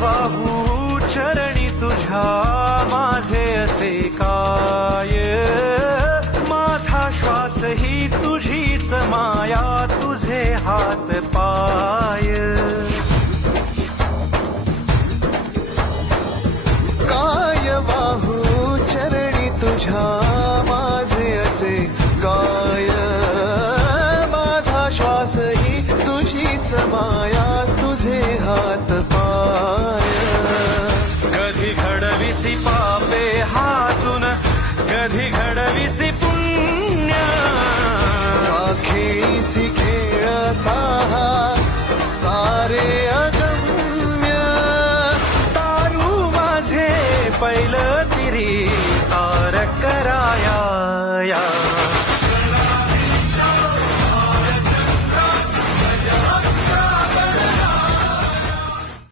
वाहू चरणी तुझ्या माझे असे काय? माझा श्वास ही तुझीच माया तुझे हात पाय. काय वाहू चरणी तुझ्या माझे असे काय? माझा श्वास ही तुझीच माया तुझे हात पाय कधी घडविसी पापे हातून कधी घडविसी पुण्य. खेळीसी खेळ साहा सारे अगम्य. तारू माझे पैल तिरी तार